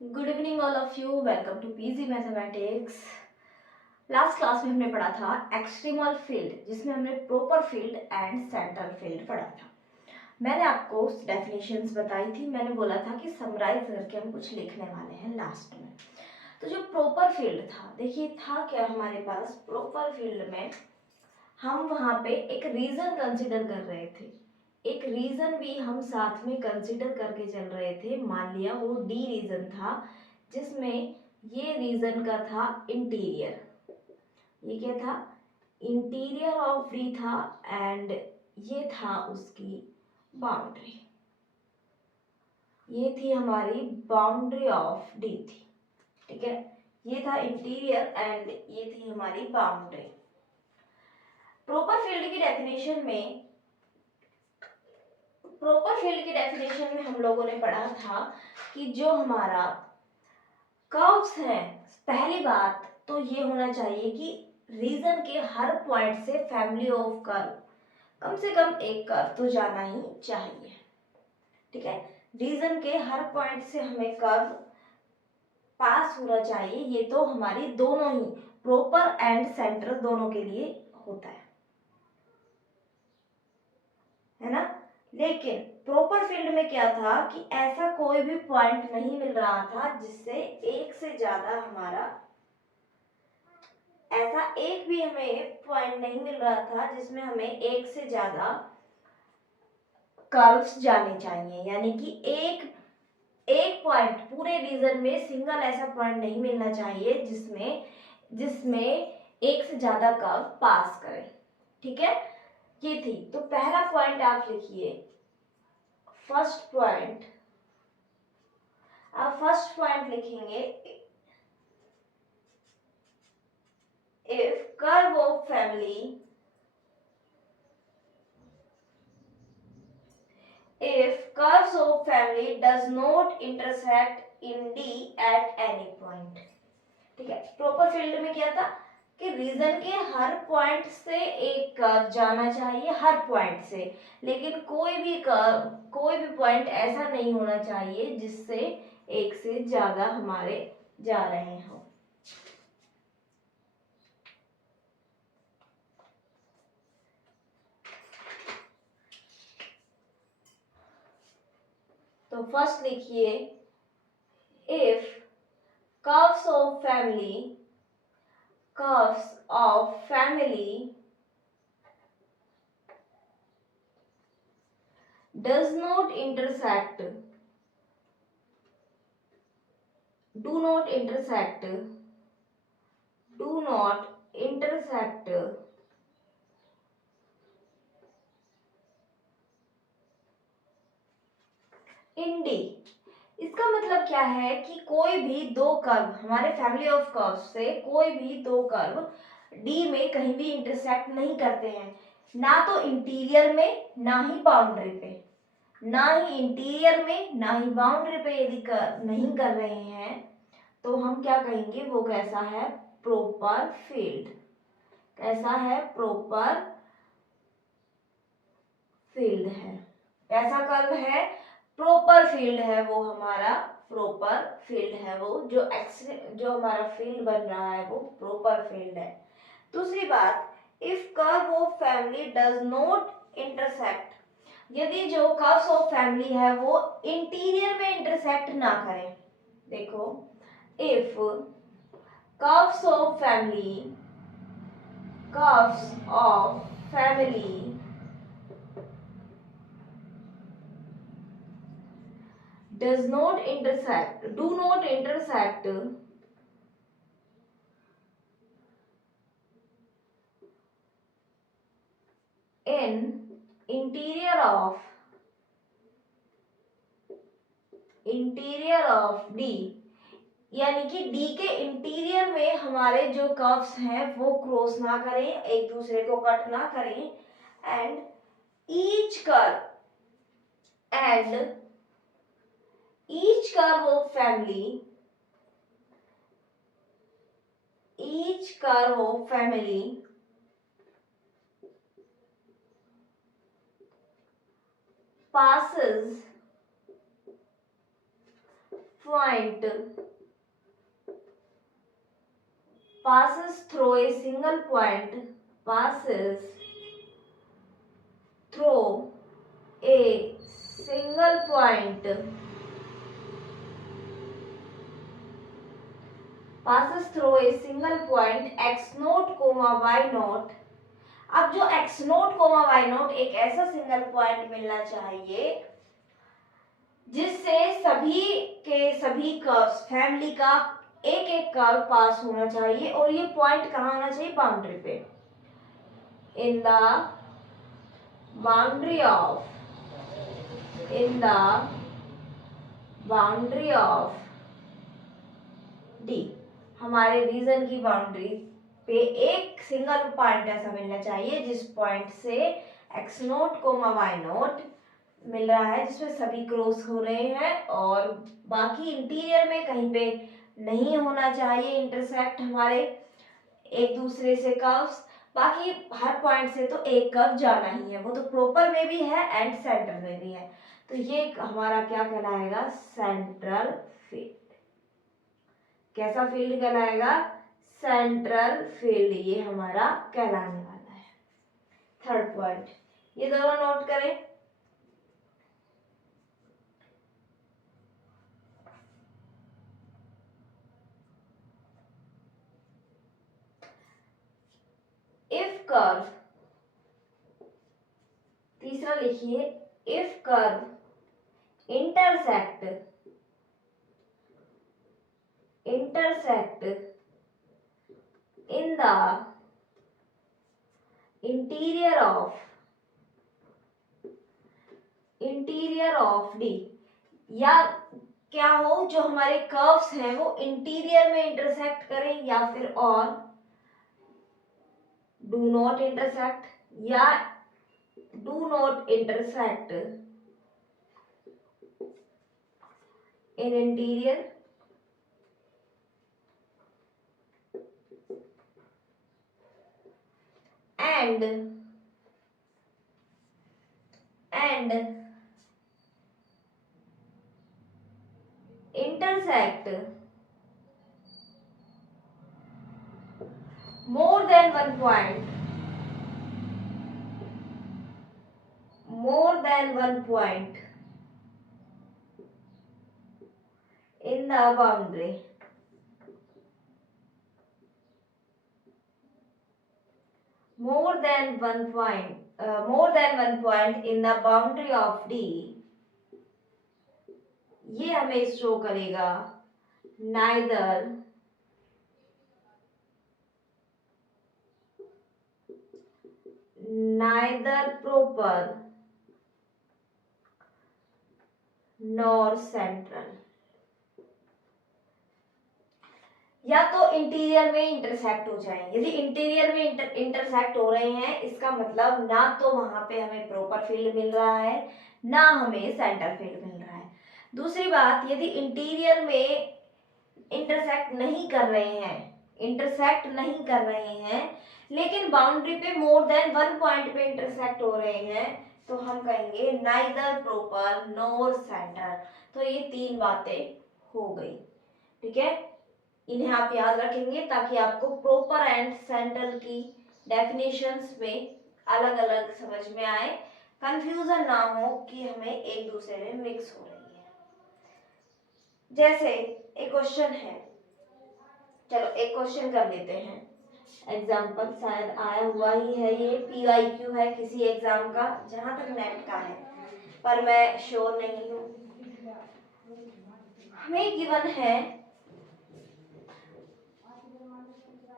Good evening all of you, welcome to PG mathematics. Last class में हमने पढ़ा था एक्सट्रीमल फील्ड, जिसमें हमने proper field and central field पढ़ा था। मैंने आपको डेफिनेशंस बताई थी। मैंने बोला था कि समराइज करके हम कुछ लिखने वाले हैं लास्ट में। तो जो प्रॉपर फील्ड था, देखिए था क्या हमारे पास प्रॉपर फील्ड में, हम वहाँ पे एक रीजन कंसिडर कर रहे थे। एक रीजन भी हम साथ में कंसिडर करके चल रहे थे। मान लिया वो डी रीजन था, जिसमें ये रीजन का था इंटीरियर। ये क्या था? इंटीरियर ऑफ डी था, एंड ये था उसकी बाउंड्री। ये थी हमारी बाउंड्री ऑफ डी थी। ठीक है, ये था इंटीरियर एंड ये थी हमारी बाउंड्री। प्रॉपर फील्ड की डेफिनेशन में हम लोगों ने पढ़ा था कि जो हमारा कर्व्स है, पहली बात तो ये होना चाहिए कि रीजन के हर पॉइंट से फैमिली ऑफ कर्व कम से कम एक कर्व तो जाना ही चाहिए। ठीक है, रीजन के हर पॉइंट से हमें कर्व पास होना चाहिए। ये तो हमारी दोनों ही प्रॉपर एंड सेंटर दोनों के लिए होता है ना। लेकिन प्रॉपर फील्ड में क्या था कि ऐसा कोई भी पॉइंट नहीं मिल रहा था जिससे एक से ज्यादा हमारा, ऐसा एक भी हमें पॉइंट नहीं मिल रहा था जिसमें हमें एक से ज्यादा कर्व्स जाने चाहिए। यानी कि एक एक पॉइंट पूरे रीजन में सिंगल ऐसा पॉइंट नहीं मिलना चाहिए जिसमें जिसमें एक से ज्यादा कर्व पास करे। ठीक है, ये थी। तो पहला पॉइंट आप लिखिए, फर्स्ट पॉइंट। आप फर्स्ट पॉइंट लिखेंगे, if curve of family if curves of family does not intersect in D at any point। ठीक है, प्रॉपर फील्ड में क्या था कि रीजन के हर पॉइंट से एक कर्व जाना चाहिए, हर पॉइंट से। लेकिन कोई भी पॉइंट ऐसा नहीं होना चाहिए जिससे एक से ज्यादा हमारे जा रहे हो। तो फर्स्ट लिखिए, if curves of family does not intersect do not intersect do not intersect in D। इसका मतलब क्या है कि कोई भी दो कर्व, हमारे फैमिली ऑफ कर्व से कोई भी दो कर्व डी में कहीं भी इंटरसेक्ट नहीं करते हैं। ना तो इंटीरियर में, ना ही बाउंड्री पे। ना ही इंटीरियर में ना ही बाउंड्री पे यदि नहीं कर रहे हैं तो हम क्या कहेंगे, वो कैसा है? Proper field. कैसा है? प्रॉपर फील्ड है। कैसा कर्व है? प्रॉपर फील्ड है वो हमारा। प्रॉपर फील्ड है वो, जो हमारा फील्ड बन रहा है वो प्रॉपर फील्ड है। दूसरी बात, if curve of family does not intersect, यदि जो कर्व्स ऑफ फैमिली है वो इंटीरियर में इंटरसेक्ट ना करें। देखो, if curves of family do not intersect in interior of D, यानी कि D के इंटीरियर में हमारे जो कर्व्स हैं वो क्रॉस ना करें, एक दूसरे को कट ना करें, and each curve and each curve of family passes point passes through a single point passes through a single point passes through a single point x naught comma y naught. अब जो x naught comma y naught एक ऐसा single point मिलना चाहिए जिससे सभी के सभी कर्व्स फैमिली का एक एक कर्व पास होना चाहिए और ये पॉइंट कहाँ होना चाहिए, बाउंड्री पे, in the boundary of D. हमारे रीजन की बाउंड्री पे एक सिंगल पॉइंट ऐसा मिलना चाहिए जिस पॉइंट से x naught comma y naught मिल रहा है, जिसमें सभी क्रॉस हो रहे हैं और बाकी इंटीरियर में कहीं पे नहीं होना चाहिए इंटरसेक्ट हमारे एक दूसरे से कर्व्स। बाकी हर पॉइंट से तो एक कर्व जाना ही है, वो तो प्रॉपर में भी है एंड सेंटर में भी है। तो ये हमारा क्या कहलाएगा, सेंट्रल फील्ड। कैसा फील्ड कहलाएगा, सेंट्रल फील्ड ये हमारा कहलाने वाला है। थर्ड पॉइंट, ये दोनों नोट करें। इफ कर्व, तीसरा लिखिए, if curve intersect in the interior of D, या क्या हो जो हमारे कर्व्स हैं वो इंटीरियर में इंटरसेक्ट करें या फिर और डू नॉट इंटरसेक्ट या do not intersect in interior and intersect more than one point in the boundary, more than one point in the boundary of D, ये हमें शो करेगा neither proper nor central। या तो interior में intersect हो जाएं, यदि इंटीरियर में इंटरसेक्ट हो रहे हैं इसका मतलब ना तो वहां पे हमें प्रॉपर फील्ड मिल रहा है ना हमें सेंटर फील्ड मिल रहा है। दूसरी बात, यदि इंटीरियर में इंटरसेक्ट नहीं कर रहे हैं लेकिन बाउंड्री पे मोर देन वन पॉइंट पे इंटरसेक्ट हो रहे हैं तो हम कहेंगे नाइदर प्रॉपर नॉर सेंटर। तो ये तीन बातें हो गई, ठीक है। इन्हें आप याद रखेंगे ताकि आपको प्रॉपर एंड सेंट्रल की डेफिनेशंस में अलग अलग समझ में आए, कंफ्यूजन ना हो कि हमें एक दूसरे में मिक्स हो रही है। जैसे एक क्वेश्चन है, चलो एक क्वेश्चन कर लेते हैं एग्जाम्पल, शायद आया हुआ ही है, ये PYQ है किसी एग्जाम का जहां तक नेट का है पर मैं श्योर नहीं हूं। हमें गिवन है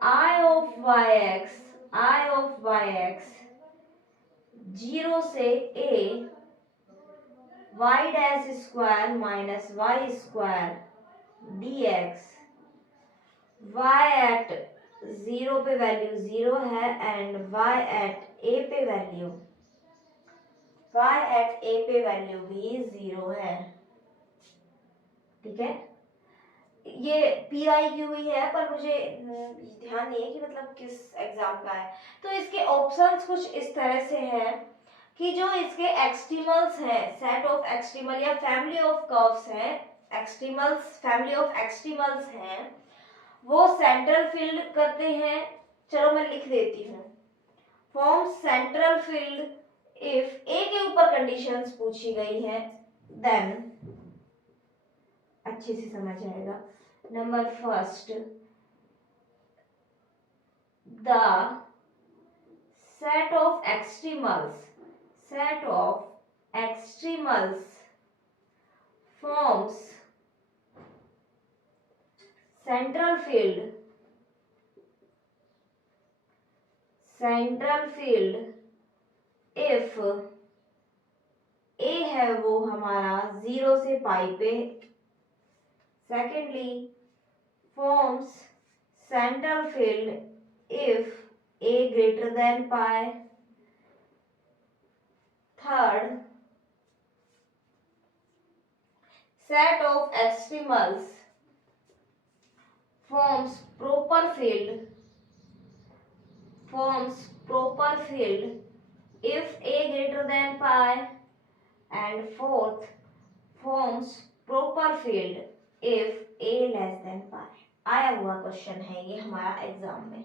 I of yx 0 से a y dash square minus y square dx, y at 0 पे वैल्यू 0 है एंड y एट a पे वैल्यू भी 0 है, ठीक है। ये PIQ ही है पर मुझे ध्यान नहीं है कि मतलब किस एग्जाम का है। तो इसके ऑप्शंस कुछ इस तरह से हैं कि जो इसके एक्सट्रीमल्स हैं, सेट ऑफ एक्सट्रीमल या फैमिली ऑफ कर्व्स हैं एक्सट्रीमल्स, फैमिली ऑफ एक्सट्रीमल्स हैं, वो सेंट्रल फील्ड करते हैं। चलो मैं लिख देती हूँ, फॉर्म सेंट्रल फील्ड इफ ए के ऊपर कंडीशंस पूछी गई हैं, देन अच्छे से समझ आएगा। Number first, the set of extremals forms central field if a है वो हमारा 0 से पाई पे। Secondly, forms central field if a greater than pi। Third, set of extremals forms proper field if a greater than pi। and fourth, forms proper field if a less than pi। आया हुआ question है ये हमारा exam में,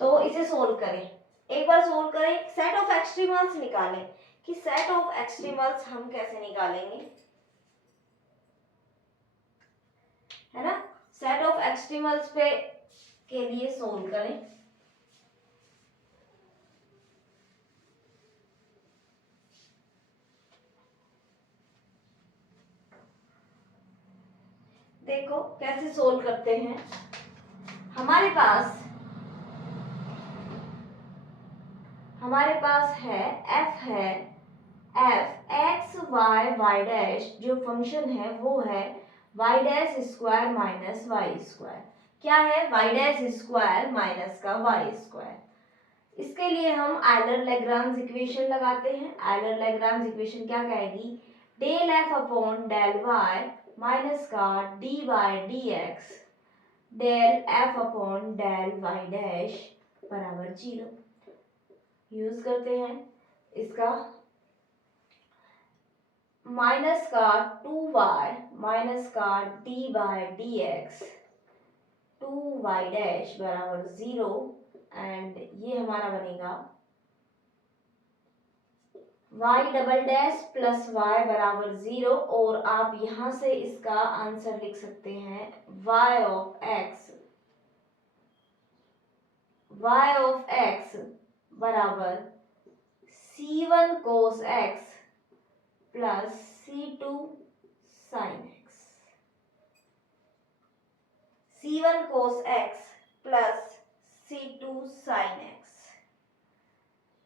तो इसे solve करें। एक बार सोल्व करें, सेट ऑफ एक्सट्रीमल्स निकालें कि सेट ऑफ एक्सट्रीमल्स हम कैसे निकालेंगे, है ना। सेट ऑफ एक्सट्रीमल्स पे के लिए सोल्व करें। देखो कैसे सोल्व करते हैं। हमारे पास है f x y y dash, जो फंक्शन है वो है y dash square minus y square. क्या है? वाई डैश स्क्वायर माइनस का वाई स्क्वायर। इसके लिए हम आयलर लैग्रांज इक्वेशन लगाते हैं। आयलर लैग्रांज इक्वेशन क्या कहेगी? Del f upon del y minus का d y d x del f upon del y dash बराबर 0। यूज करते हैं इसका, माइनस का 2y माइनस का d by d x 2y dash बराबर 0 एंड ये हमारा बनेगा y double dash plus y बराबर 0। और आप यहां से इसका आंसर लिख सकते हैं y ऑफ x बराबर c1 cos x plus c2 sin x। c1 cos x plus c2 sin x।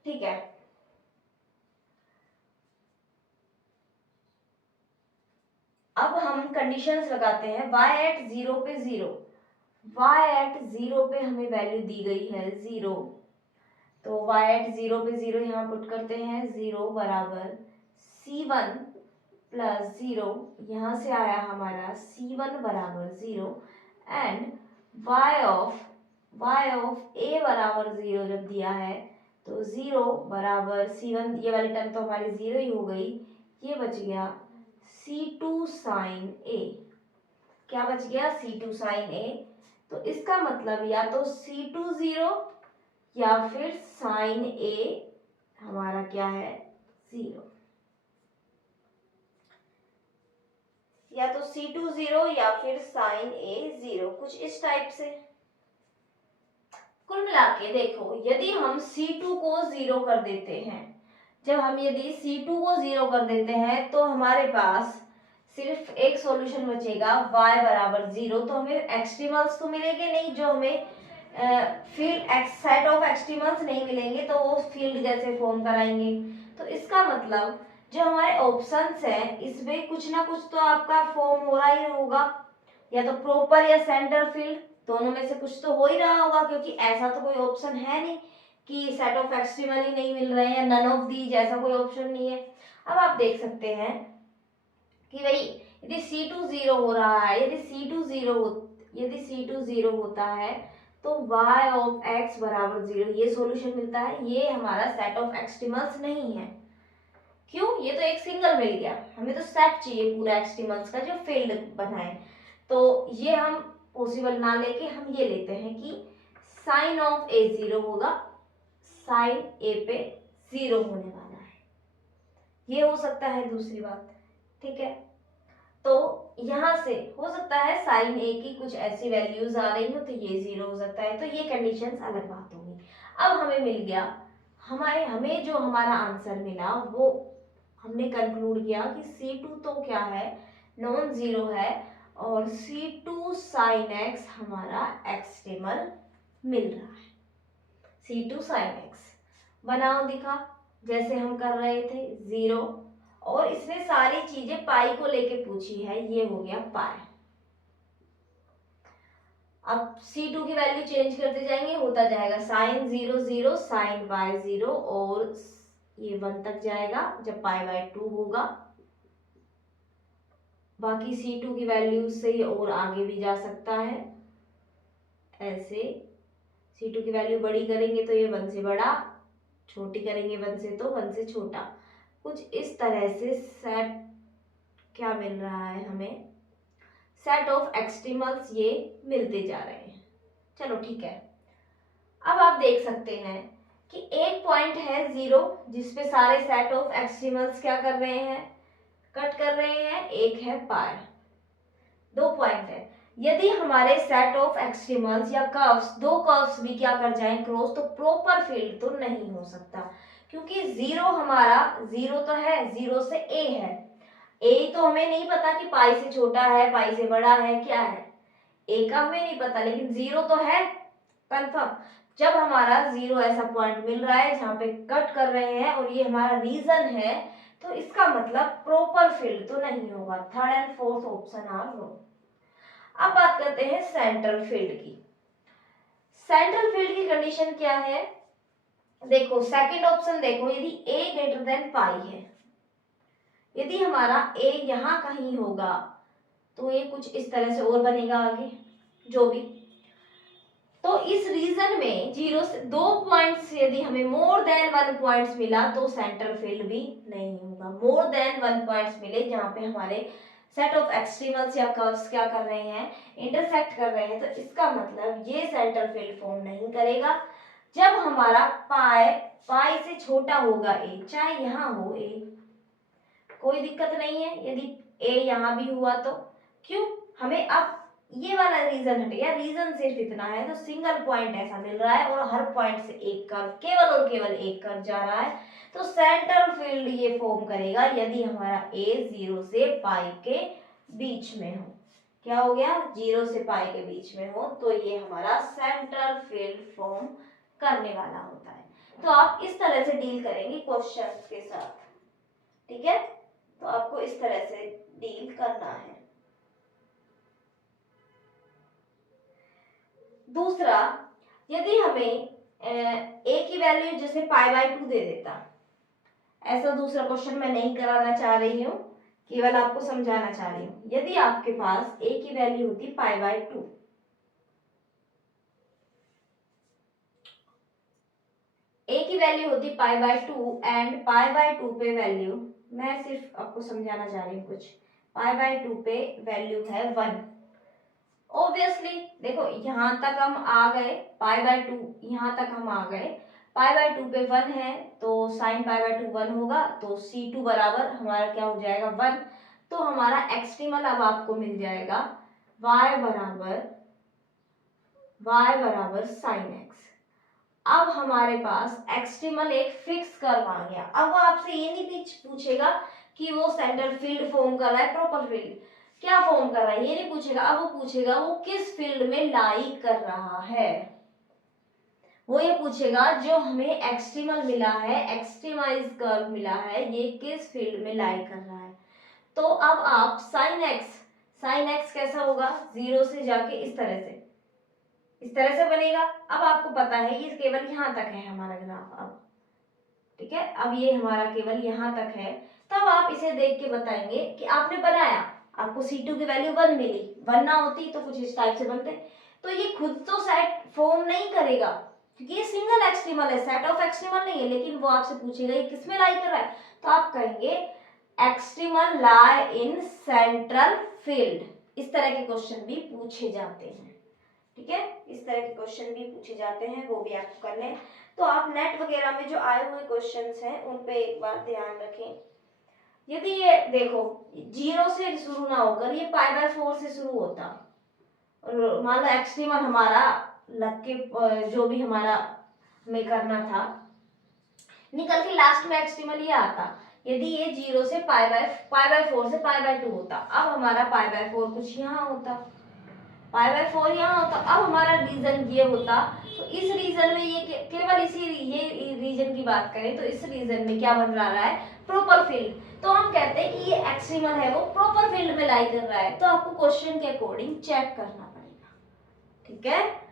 ठीक है, अब हम कंडीशंस लगाते हैं। y एट 0 पे 0, y एट 0 पे हमें वैल्यू दी गई है 0, तो y एट 0 पे 0 यहाँ पुट करते हैं। 0 बराबर c1 प्लस 0, यहाँ से आया हमारा c1 बराबर 0 एंड y ऑफ a बराबर 0 जब दिया है तो 0 बराबर c1, ये वाली टर्म तो हमारी 0 ही हो गई, ये बच गया c2 sin a। क्या बच गया? c2 sin a। तो इसका मतलब या तो c2 0 या फिर sin a हमारा क्या है? 0। या तो c2 0 या फिर sin a 0, कुछ इस टाइप से। कुल मिला के देखो, यदि हम c2 को 0 कर देते हैं, यदि c2 को 0 कर देते हैं तो हमारे पास सिर्फ एक सॉल्यूशन बचेगा y बराबर 0। तो हमें एक्सट्रीमल्स तो मिलेंगे नहीं, जो हमें फील्ड सेट ऑफ एक्सट्रीमल्स नहीं मिलेंगे तो वो फील्ड जैसे फॉर्म कराएंगे। तो इसका मतलब जो हमारे ऑप्शंस हैं इसमें कुछ ना कुछ तो आपका फॉर्म हो रहा ही होगा, या तो प्रॉपर या सेंटर फील्ड, दोनों में से कुछ तो हो ही रहा होगा, क्योंकि ऐसा तो कोई ऑप्शन है नहीं कि सेट ऑफ एक्सट्रीमल ही नहीं मिल रहे हैं या नन ऑफ दीज, ऐसा कोई ऑप्शन नहीं है। अब आप देख सकते हैं कि भाई यदि c2 0 हो रहा है, यदि c2 0 होता है तो y ऑफ x बराबर 0, ये सॉल्यूशन मिलता है। ये हमारा सेट ऑफ एक्सट्रीमल्स नहीं है, क्यों, ये तो एक सिंगल मिल गया, हमें तो सेट चाहिए पूरा एक्सट्रीमल्स का जो फील्ड बनाए। तो ये हम पॉसिबल ना लेके हम ये लेते हैं कि साइन ऑफ ए जीरो होगा, साइन ए पे जीरो होने वाला है, ये हो सकता है दूसरी बात। ठीक है, तो यहां से हो सकता है साइन ए की कुछ ऐसी वैल्यूज आ रही हो तो ये जीरो हो सकता है, तो ये कंडीशंस अलग बात होगी। अब हमें मिल गया, हमारे हमें जो हमारा आंसर मिला वो हमने कंक्लूड किया कि C2 तो क्या है, नॉन जीरो है, और C2 साइन एक्स हमारा एक्सट्रीमल मिल रहा है। C2 साइन एक्स बनाओ दिखा, जैसे हम कर रहे थे जीरो, और इसने सारी चीजें पाई को लेके पूछी है, ये हो गया पाई। अब C2 की वैल्यू चेंज करते जाएंगे, होता जाएगा sine zero zero sine by zero, और ये 1 तक जाएगा जब पाई बाय 2 होगा। बाकी C2 की वैल्यू से और आगे भी जा सकता है, ऐसे C2 की वैल्यू बड़ी करेंगे तो ये 1 से बड़ा, छोटी करेंगे 1 से तो 1 से छोटा, कुछ इस तरह से सेट क्या मिल रहा है हमें, सेट ऑफ एक्सट्रीमल्स ये मिलते जा रहे हैं। चलो ठीक है, अब आप देख सकते हैं कि एक पॉइंट है जीरो जिसपे सारे सेट ऑफ एक्सट्रीमल्स क्या कर रहे हैं, कट कर रहे हैं, एक है पाई, दो पॉइंट है। यदि हमारे सेट ऑफ एक्सट्रीमल्स या कर्व्स, दो कर्व्स भी क्या कर जाएं क्रॉस, तो प्रॉपर फील्ड तो नहीं हो सकता, क्योंकि जीरो हमारा जीरो तो है, जीरो से ए है, ए तो हमें नहीं पता कि पाई से छोटा है पाई से बड़ा है क्या है, ए का हमें नहीं पता, लेकिन जीरो तो है कंफर्म। जब हमारा जीरो ऐसा पॉइंट मिल रहा है जहां पे कट कर रहे हैं और ये हमारा रीजन है, तो इसका मतलब प्रॉपर फील्ड तो नहीं होगा। Third and fourth option are wrong. अब बात करते हैं सेंट्रल फील्ड की। सेंट्रल फील्ड की कंडीशन क्या है, देखो सेकंड ऑप्शन देखो, यदि a ग्रेटर देन पाई है, यदि हमारा a यहां कहीं होगा तो ये कुछ इस तरह से और बनेगा आगे, जो भी, तो इस रीजन में जीरो से दो पॉइंट्स यदि हमें मोर देन 1 पॉइंट्स मिला तो सेंट्रल फील्ड भी नहीं होगा। मोर देन 1 पॉइंट्स मिले जहां पे हमारे सेट ऑफ एक्सट्रीमल्स या कर्व्स क्या कर रहे हैं, इंटरसेक्ट कर रहे हैं, तो इसका मतलब ये सेंट्रल फील्ड फॉर्म नहीं करेगा। जब हमारा पाई पाई से छोटा होगा ए, चाहे यहां हो ए, कोई दिक्कत नहीं है, यदि ए यहां भी हुआ तो, क्यों, हमें अब ये वाला रीजन हट गया, रीजन सिर्फ इतना है, तो सिंगल पॉइंट ऐसा मिल रहा है और हर पॉइंट से एक कर्व, केवल और केवल एक कर्व जा रहा है, तो सेंट्रल फील्ड ये फॉर्म करेगा यदि हमारा ए जीरो से पाई के बीच में हो। क्या हो गया, जीरो से पाई के बीच में हो तो ये हमारा सेंट्रल फील्ड फॉर्म करने वाला होता है। तो आप इस तरह से डील करेंगे क्वेश्चन के साथ, ठीक है, तो आपको इस तरह से डील करना है। दूसरा, यदि हमें ए की वैल्यू जैसे पाई बाय 2 दे देता, ऐसा दूसरा क्वेश्चन मैं नहीं कराना चाह रही हूँ, केवल आपको समझाना चाह रही हूँ। यदि आपके पास ए की वैल्यू होती पाई बाय 2, ए की वैल्यू होती pi by 2 and pi by 2 पे वैल्यू, मैं सिर्फ आपको समझाना चाह रही हूँ कुछ, पाई बाय 2 पे वैल्यू है 1, ऑब्वियसली देखो यहां तक हम आ गए, पाई बाय 2 यहां तक हम आ गए, पाई बाय 2 पे 1 है तो साइन पाई बाय 2 1 होगा, तो C2 बराबर हमारा क्या हो जाएगा 1, तो हमारा एक्सट्रीमल अब आपको मिल जाएगा y बराबर साइन एक्स। अब हमारे पास एक्सट्रीमल एक फिक्स कर्व आ गया। अब वो आपसे ये नहीं पूछेगा कि वो सेंट्रल फील्ड फॉर्म कर रहा है, प्रॉपर फील्ड क्या फॉर्म कर रहा है, ये नहीं पूछेगा। अब वो पूछेगा वो किस फील्ड में लाई कर रहा है, वो ये पूछेगा जो हमें एक्सट्रीमल मिला है, एक्सट्रीमाइज कर्व मिला है, ये किस फील्ड में लाई कर रहा है। तो अब आप साइन एक्स कैसा होगा, जीरो से जाके इस तरह से बनेगा। अब आपको पता है ये केवल यहां तक है हमारा ग्राफ, अब ठीक है, अब ये हमारा केवल यहां तक है, तब आप इसे देख के बताएंगे कि आपने बनाया, आपको C2 की वैल्यू 1 मिली, 1 ना होती तो कुछ इस टाइप से बनते, तो ये खुद तो सेट फॉर्म नहीं करेगा, क्योंकि ये सिंगल एक्सट्रीमल है, सेट ऑफ एक्सट्रीमल नहीं है, लेकिन वो आपसे पूछेगा ये किस में लाई कर रहा है, तो आप कहेंगे extremal lie in central field. इस तरह के क्वेश्चन भी पूछे जाते हैं, ठीक है, इस तरह के क्वेश्चन भी पूछे जाते हैं, वो भी आपको करने हैं। तो आप नेट वगैरह में जो आए हुए क्वेश्चंस हैं उन पे एक बार ध्यान रखें। यदि ये देखो 0 से शुरू ना होकर ये π/4 से शुरू होता, और मान लो एक्सट्रीमल हमारा लग के जो भी हमारा हमें करना था निकल के लास्ट में एक्सट्रीमल ये आता, यदि ये 0 से π/4 से π/2 होता, अब हमारा π/4 कुछ यहाँ होता, π/4 यहाँ होता, अब हमारा रीजन ये होता, तो इस रीजन में ये केवल इसी ये रीजन की बात करें तो इस रीजन में क्या बन रहा है, प्रॉपर फील्ड। तो हम कहते हैं कि ये एक्सट्रीमल है वो प्रॉपर फील्ड में लाई कर रहा है, तो आपको क्वेश्चन के अकॉर्डिंग चेक करना पड़ेगा, ठीक है।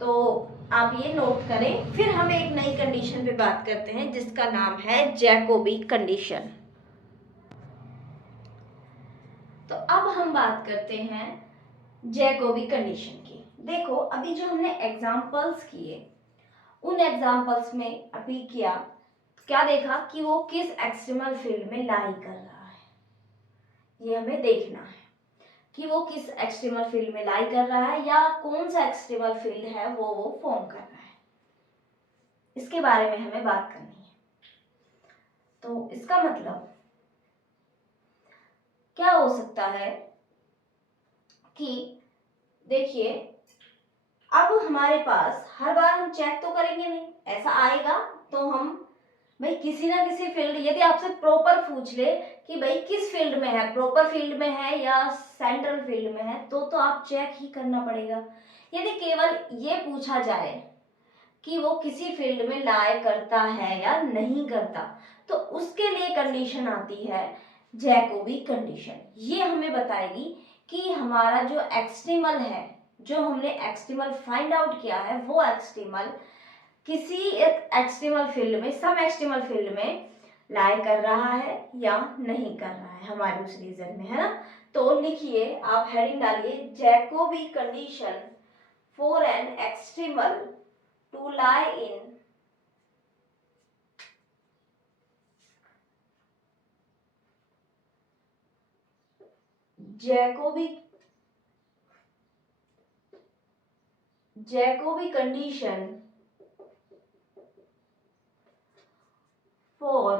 तो आप ये नोट करें। फिर हम एक नई कंडीशन पे बात करते हैं जिसका नाम है जैकोबी कंडीशन। तो अब हम बात करते हैं जैकोबी कंडीशन की। देखो अभी जो हमने एग्जांपल्स किए उन एग्जांपल्स में अभी क्या देखा कि वो किस एक्सट्रीमल फील्ड में लाई कर रहा है, ये हमें देखना है कि वो किस एक्सट्रीमल फील्ड में लाई कर रहा है या कौन सा एक्सट्रीमल फील्ड है वो फॉर्म कर रहा है, इसके बारे में हमें बात करनी है। तो इसका मतलब क्या हो सकता है कि देखिए अब हमारे पास हर बार हम चेक तो करेंगे नहीं, ऐसा आएगा तो हम भाई किसी ना किसी फील्ड, यदि आपसे प्रॉपर पूछ ले कि भाई किस फील्ड में है, प्रॉपर फील्ड में है या सेंट्रल फील्ड में है, तो आप चेक ही करना पड़ेगा। यदि केवल ये पूछा जाए कि वो किसी फील्ड में लाई करता है या नहीं करता, तो उसके लिए कंडीशन आती है जैकोबी कंडीशन। ये हमें बताएगी कि हमारा जो एक्सट्रीमल है, जो हमने एक्सट्रीमल फाइंड आउट किया है, वो एक्सट्रीमल किसी एक एक्सट्रीमल फील्ड में, सम एक्सट्रीमल फील्ड में लाई कर रहा है या नहीं कर रहा है हमारे उस रीजन में, है ना। तो लिखिए, आप हेडिंग डालिए Jacobi condition for an extremal to lie in Jacobi condition for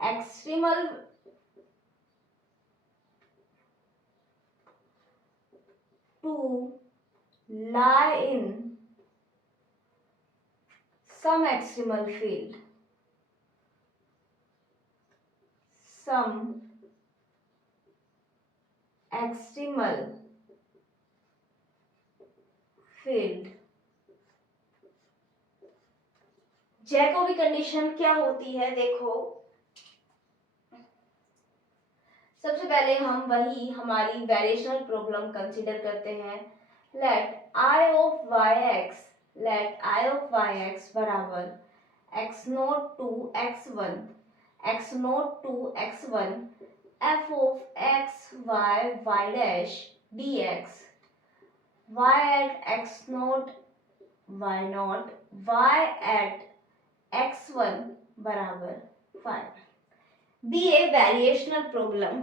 extremal to lie in some extremal field, some extremal field। Jacobi condition क्या होती है, देखो सबसे पहले हम वही हमारी वेरिएशनल प्रॉब्लम कंसीडर करते हैं। Let I of y x बराबर x naught to x one f of x y dash d x y at x naught y at x one बराबर 5। Be a variational problem,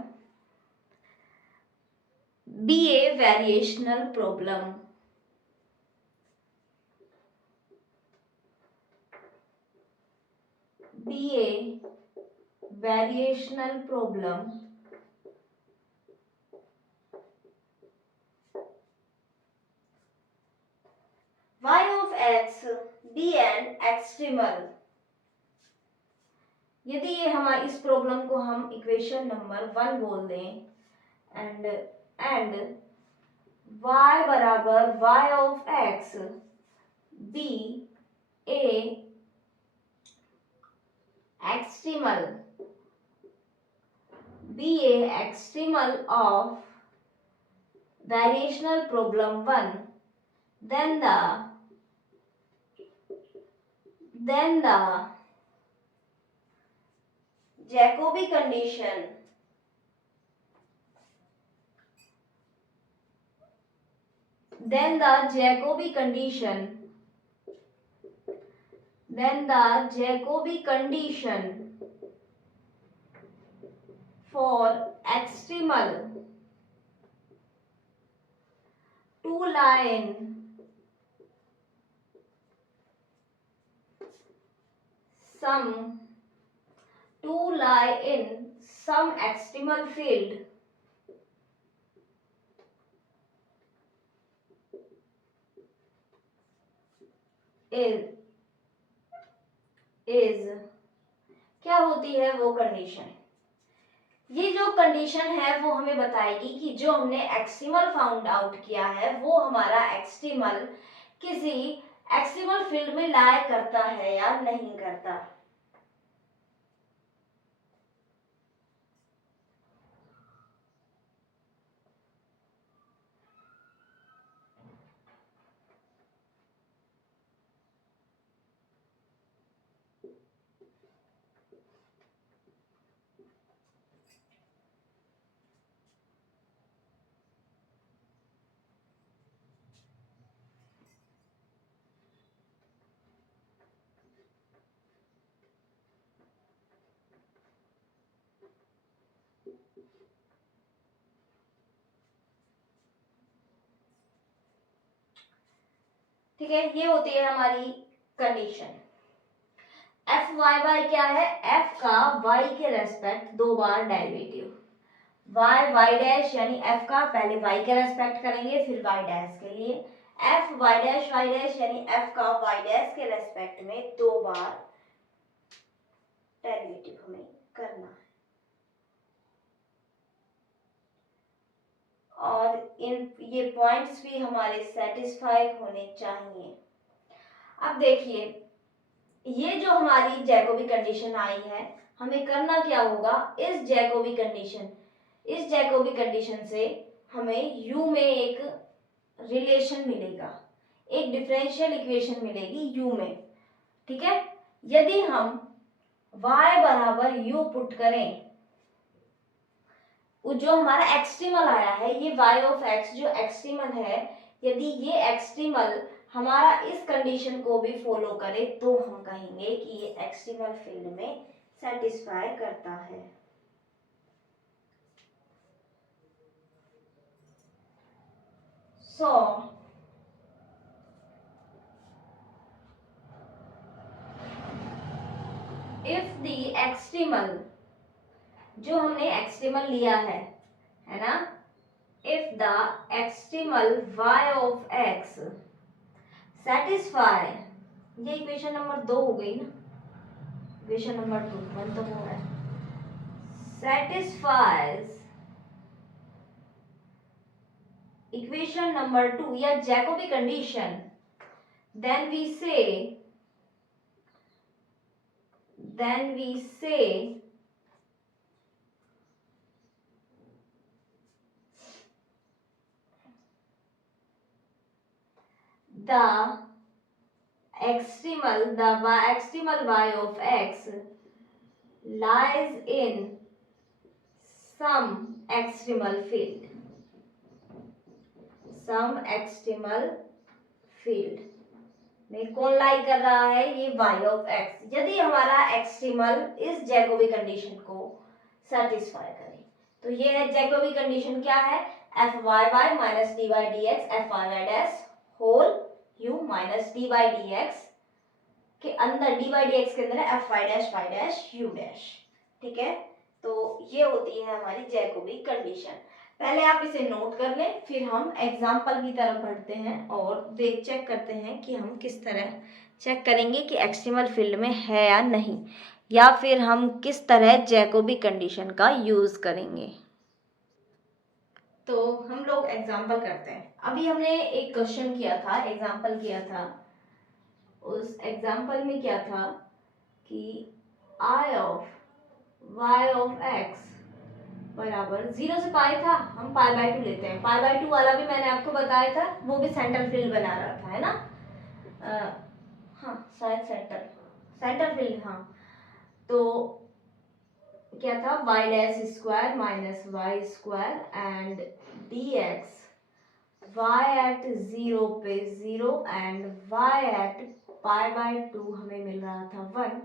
be a variational problem, be a variational problem y of x be an extremal। यदि ये हमारी इस problem को हम equation number 1 बोल दें and y बराबर y of x be a extremal, be a extremal of variational problem 1, then the Jacobi condition then the Jacobi condition for extremal to lie in some extremal field is क्या होती है वो condition. ये जो condition है वो हमें बताएगी कि जो हमने एक्सट्रीमल फाउंड आउट किया है वो हमारा एक्सट्रीमल किसी एक्सट्रीमल फील्ड में लाई करता है या नहीं करता। ठीक है, ये होती है हमारी कंडीशन। एफ वाई वाई क्या है, एफ का वाई के रेस्पेक्ट 2 बार डेरिवेटिव। वाई वाई डैश यानी एफ का पहले वाई के रेस्पेक्ट करेंगे फिर वाई डैश के लिए, एफ वाई डैश यानी एफ का वाई डैश के रेस्पेक्ट में 2 बार डेरिवेटिव हमें करना है। और ये पॉइंट्स भी हमारे सेटिस्फाई होने चाहिए। अब देखिए, ये जो हमारी जैकोबी कंडीशन आई है, हमें करना क्या होगा, इस जैकोबी कंडीशन से हमें u में एक रिलेशन मिलेगा, एक डिफरेंशियल इक्वेशन मिलेगी u में। ठीक है, यदि हम y बराबर u पुट करें, जो हमारा एक्सट्रीमल आया है ये y ऑफ x जो एक्सट्रीमल है, यदि ये एक्सट्रीमल हमारा इस कंडीशन को भी फॉलो करे तो हम कहेंगे कि ये एक्सट्रीमल फील्ड में सेटिस्फाई करता है। सो इफ द एक्सट्रीमल, जो हमने एक्सट्रीमल लिया है ना, if the extremal y of x satisfy, ये इक्वेशन नंबर 2 हो गई ना, इक्वेशन नंबर 2 1 तो हो है, satisfies equation number 2 या Jacobi condition, then we say the extremal y of x lies in some extremal field, में कौन लाई कर रहा है, ये y ऑफ x। यदि हमारा एक्सट्रीमल इस जैकोबी कंडीशन को सेटिस्फाई करे तो ये है जैकोबी कंडीशन, क्या है, f y y minus d y d x f y y dash whole u minus d y d x के अंदर डी वाई डी एक्स के अंदर है f y dash u dash. ठीक है, तो ये होती है हमारी जैकोबी कंडीशन। पहले आप इसे नोट कर लें, फिर हम एग्जाम्पल की तरफ बढ़ते हैं और चेक करते हैं कि हम किस तरह चेक करेंगे कि एक्सट्रीमल फील्ड में है या नहीं, या फिर हम किस तरह जैकोबी कंडीशन का यूज़ करेंगे। तो हम लोग एग्जाम्पल करते हैं। अभी हमने एक क्वेश्चन किया था, एग्जाम्पल किया था, उस एग्जाम्पल में क्या था कि आई ऑफ वाई ऑफ एक्स बराबर 0 से पाई था, हम पाई बाय 2 लेते हैं। पाई बाय 2 वाला भी मैंने आपको बताया था, वो भी सेंटर फील्ड बना रहा था, है ना, हाँ शायद सेंटर फील्ड, हाँ। तो क्या था, y dash square minus y square and d x y at 0 पे 0 एंड वाई एट π/2 हमें मिल रहा था 1।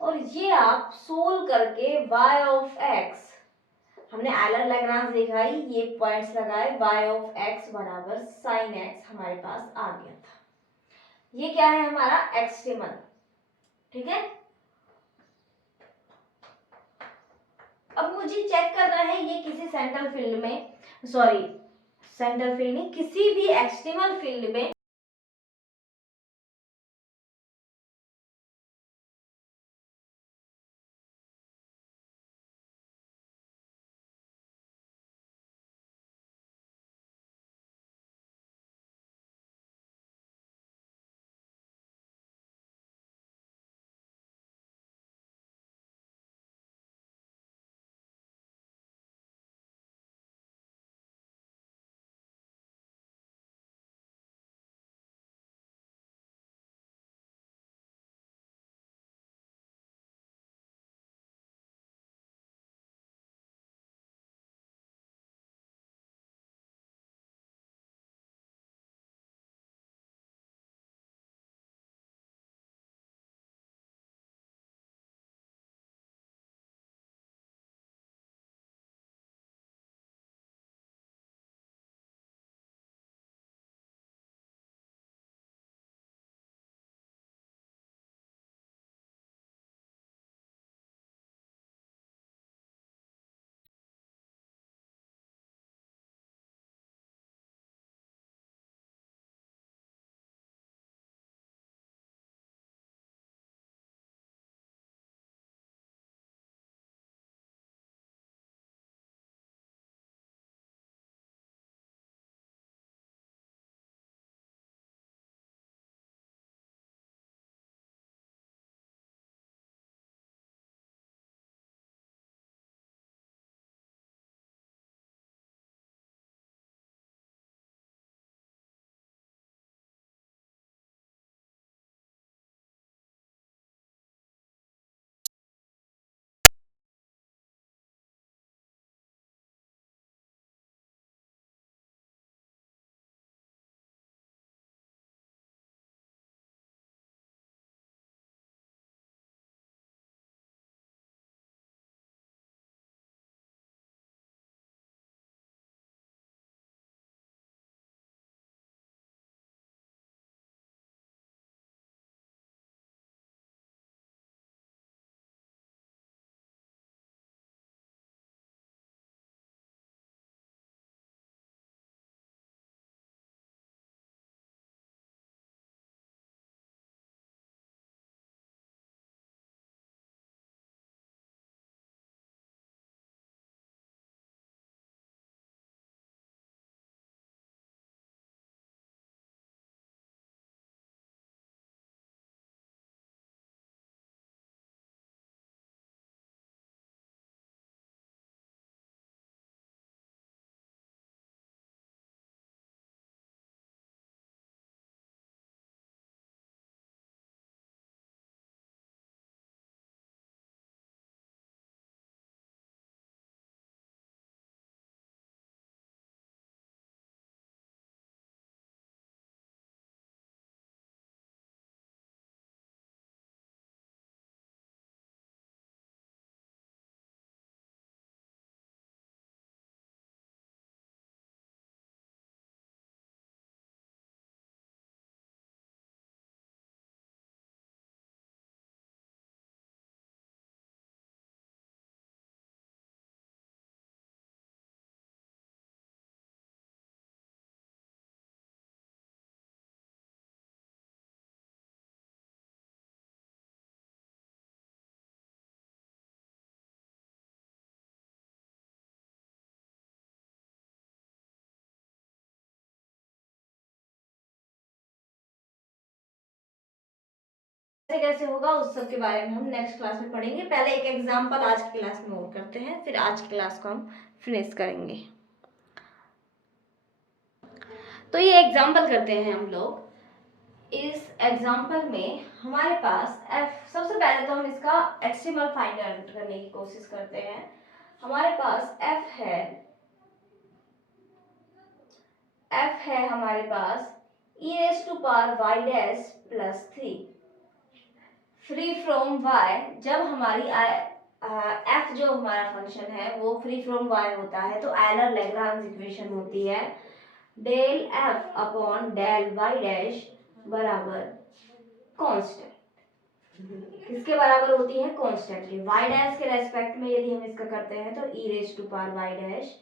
और ये आप सोल्व करके y ऑफ x, हमने एलर लैग्रांज देखा ही, ये पॉइंट्स लगाए, y ऑफ x बराबर sin x हमारे पास आ गया था। ये क्या है हमारा एक्सट्रीमल, ठीक है। अब मुझे चेक करना है ये किसी सेंट्रल फील्ड में, सॉरी सेंट्रल फील्ड नहीं, किसी भी एक्सट्रीमल फील्ड में कैसे कैसे होगा उस सब के बारे में हम नेक्स्ट क्लास में पढ़ेंगे। पहले एक एग्जांपल आज की क्लास में और करते हैं, फिर आज की क्लास को हम फिनिश करेंगे। तो ये एग्जांपल करते हैं हम लोग। इस एग्जांपल में हमारे पास f, सबसे पहले तो हम इसका एक्सट्रीमल फाइंड आउट करने की कोशिश करते हैं। हमारे पास f है हमारे पास e raised to power y dash plus 3। Free from y, जब हमारी एफ जो हमारा फंक्शन है वो फ्री फ्रॉम वाई होता है तो एलर लैग्रांज इक्वेशन होती है del f upon del y dash बराबर कांस्टेंट। किसके बराबर होती है? कांस्टेंट के। वाई डैश के रेस्पेक्ट में यदि हम इसका करते हैं तो e raise to power y dash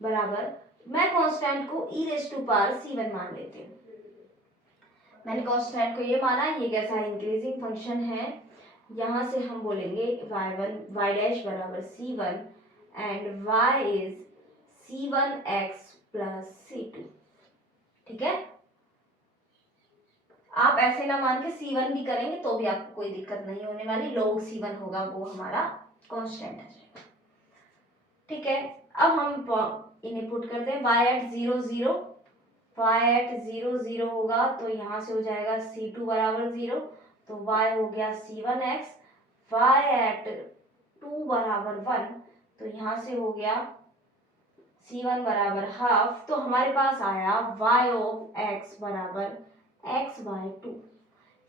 बराबर, मैं कांस्टेंट को ई रेज टू पावर C1 मान लेती हूँ। मैंने कांस्टेंट को ये माना, ये कैसा इंक्रीजिंग फंक्शन है, यहाँ से हम बोलेंगे y1 y डैश बराबर C1 and y is C1x plus C2। ठीक है, आप ऐसे ना मान के C1 भी करेंगे तो भी आपको कोई दिक्कत नहीं होने वाली, log C1 होगा वो हमारा कांस्टेंट है। ठीक है, अब हम इन्हें पुट करते हैं y एट 0 0, y एट 0 0 होगा तो यहाँ से हो जाएगा C2 बराबर 0, तो y हो गया C1x, y एट 2 बराबर 1 तो यहाँ से हो गया C1 बराबर हाफ, तो हमारे पास आया y ऑफ x बराबर x बाय 2।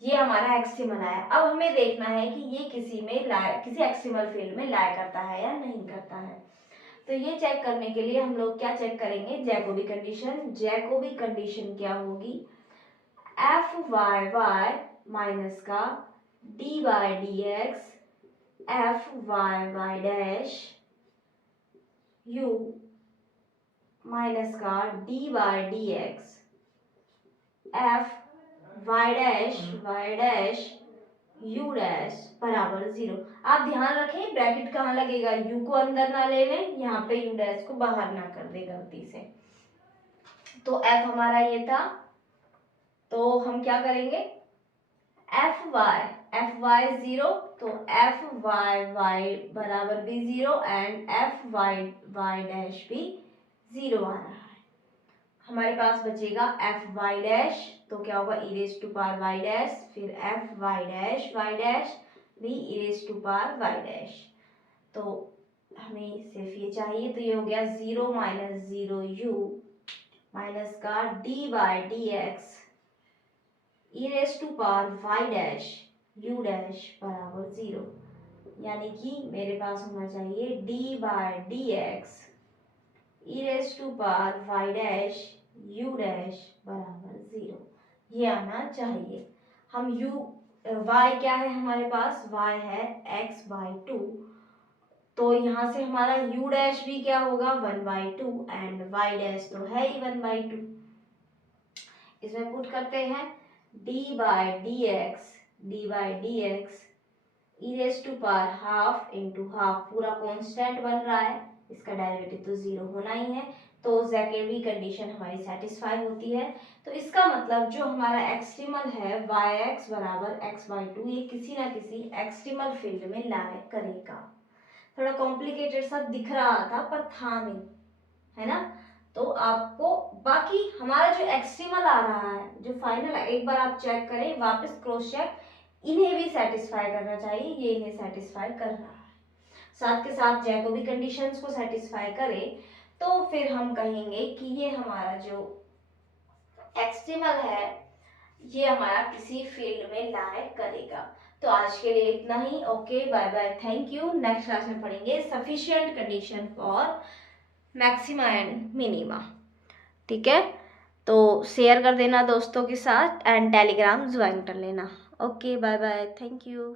ये हमारा एक्सट्रीमल आया। अब हमें देखना है कि ये किसी एक्सट्रीमल फील्ड में लाई करता है या नहीं करता है। तो ये चेक करने के लिए हम लोग क्या चेक करेंगे? Jacobi condition. जैकोबी कंडीशन क्या होगी? एफ वाई वाई माइनस का d by d x f y y dash u minus का d by d x f y dash u dash बराबर 0। आप ध्यान रखें ब्रैकेट कहाँ लगेगा, u को अंदर ना ले लें, यहाँ पे u डैश को बाहर ना कर दे गलती से। तो f हमारा ये था, तो हम क्या करेंगे? एफ वाई 0, तो एफ वाई बराबर भी 0 एंड एफ वाई डैश भी 0 आ रहा है। हमारे पास बचेगा एफ वाई डैश, तो क्या होगा? E raise to power y dash, फिर एफ वाई डैश भी e raise to power y dash. तो हमें सिर्फ ये चाहिए, तो ये हो गया 0 माइनस 0 यू माइनस का d by d x e raise to power y dash u dash बराबर 0, यानी कि मेरे पास होना चाहिए d by d x e raise to power y dash u dash बराबर 0, ये आना चाहिए। हम y क्या है हमारे पास? y है x बाई 2, तो यहाँ से हमारा u डैश भी क्या होगा? 1 बाई 2 एंड y डैश तो है ही 1 बाई 2। इसमें पुट करते हैं d by d x e raise to power half into half, पूरा कांस्टेंट बन रहा है, इसका डेरिवेटिव तो 0 होना ही है, तो जैकोबी कंडीशन हमारी सेटिस्फाई होती है। तो इसका मतलब जो हमारा एक्सट्रीमल है yx बराबर x बाई 2, ये किसी ना किसी एक्सट्रीमल फील्ड में लाई करेगा। थोड़ा कॉम्प्लिकेटेड सा दिख रहा था पर था नहीं, है ना? तो आपको बाकी हमारा जो एक्सट्रीमल आ रहा है, जो फाइनल, एक बार आप चेक करें, वापस क्रॉस चेक, इन्हें भी सेटिस्फाई करना चाहिए, ये इन्हें सेटिस्फाई कर रहा है, साथ के साथ जैकोबी कंडीशंस को सेटिस्फाई करे, तो फिर हम कहेंगे कि ये हमारा जो एक्सट्रीमल है ये हमारा किसी फील्ड में लाई करेगा। तो आज के लिए इतना ही। Okay, bye bye, thank you. Next class में पढ़ेंगे sufficient condition for maxima and minima. ठीक है, तो शेयर कर देना दोस्तों के साथ एंड टेलीग्राम ज्वाइन कर लेना। Okay, bye bye, thank you.